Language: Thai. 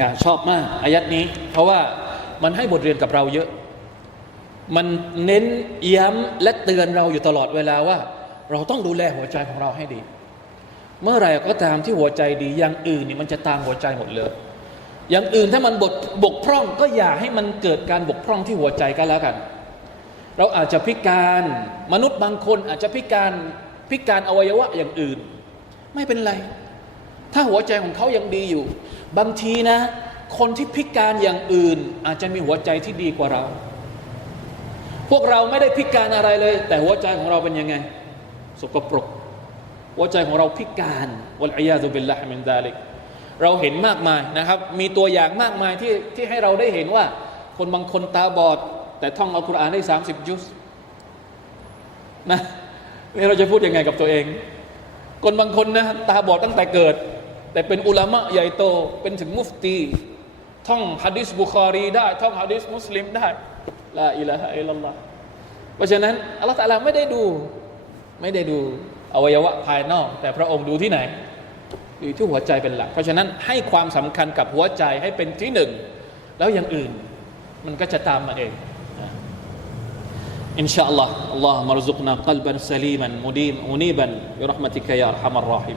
อชอบมากอายัดนี้ เพราะว่ามันให้บทเรียนกับเราเยอะ มันเน้นย้ำและเตือนเราอยู่ตลอดเวลาว่า เราต้องดูแลหัวใจของเราให้ดี เมื่อไรก็ตามที่หัวใจดีอย่างอื่นนี่มันจะตามหัวใจหมดเลยอย่างอื่นถ้ามันบกบกพร่องก็อย่าให้มันเกิดการบกพร่องที่หัวใจก็แล้วกัน เราอาจจะพิการมนุษย์บางคนอาจจะพิการพิการอวัยวะอย่างอื่น ไม่เป็นไร ถ้าหัวใจของเขายังดีอยู่ บางทีนะ คนที่พิการอย่างอื่น อาจจะมีหัวใจที่ดีกว่าเรา พวกเราไม่ได้พิการอะไรเลย แต่หัวใจของเราเป็นยังไง สกปรก หัวใจของเราพิการวัลอยาซุบิลลาฮิมินดาลิกเราเห็นมากมายนะครับ มีตัวอย่างมากมายที่ที่ให้เราได้เห็นว่า คนบางคนตาบอด แต่ท่องอัลกุรอานได้ 30 ยุสนะนี่เราจะพูดยังไงกับตัวเอง คนบางคนนะตาบอดตั้งแต่เกิด แต่เป็นอุลามะใหญ่โต เป็นถึงมุฟตี ท่องฮะดิษบุคอรีได้ ท่องฮะดิษมุสลิมได้ลาอิลาฮะอิลลัลลอฮ์เพราะฉะนั้นอัลลอฮฺตะลาไม่ได้ดู ไม่ได้ดูอวัยวะภายนอก แต่พระองค์ดูที่ไหนอยู่ที่หัวใจเป็นหลัก เพราะฉะนั้นให้ความสำคัญกับหัวใจให้เป็นที่หนึ่ง แล้วอย่างอื่น มันก็จะตามมาเองอินชาอัลลอฮ์อั